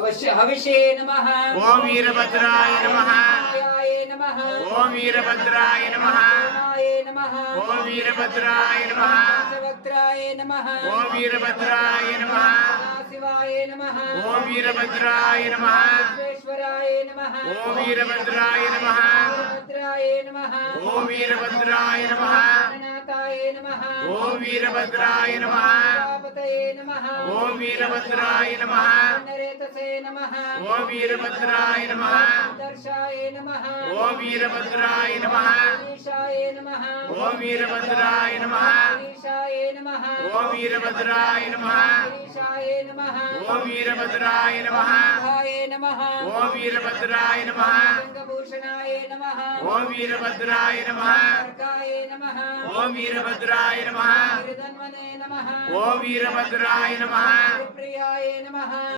अवश्य हविषे नमः। ओम वीरभद्राय नमः। नमः। ओम वीरभद्राय नमः। नमः। ओम वीरभद्राय नमः। वक्त्राय नमः। ओम वीरभद्राय नमः। शिवाय नमः। ओम वीरभद्राय नमः। विश्वेश्वराय नमः। ओम वीरभद्राय नमः। वीरभद्राय नमः। ओम वीरभद्राय नमः। गणनाथाय नमः। ओम वीरभद्राय नमः। प्रजापतये नमः। ओम वीरभद्राय नमः। नरेतसे नमः। ओम वीरभद्राय नमः। दर्शाय नमः। ओम वीरभद्राय नमः। ईशाय नमः। ओम वीरभद्राय नमः। ईशाय नमः। ओम वीरभद्राय नमः। ईशाय नमः। ओम वीरभद्राय नमः। हाय नमः। ओम वीरभद्राय नमः। गंगभूषणाय नमः। ओम वीरभद्राय नमः। अर्काय नमः। ओम वीरभद्राय नमः। गिरिधन्वने नमः। ओम वीरभद्राय नमः। प्रियाय नमः।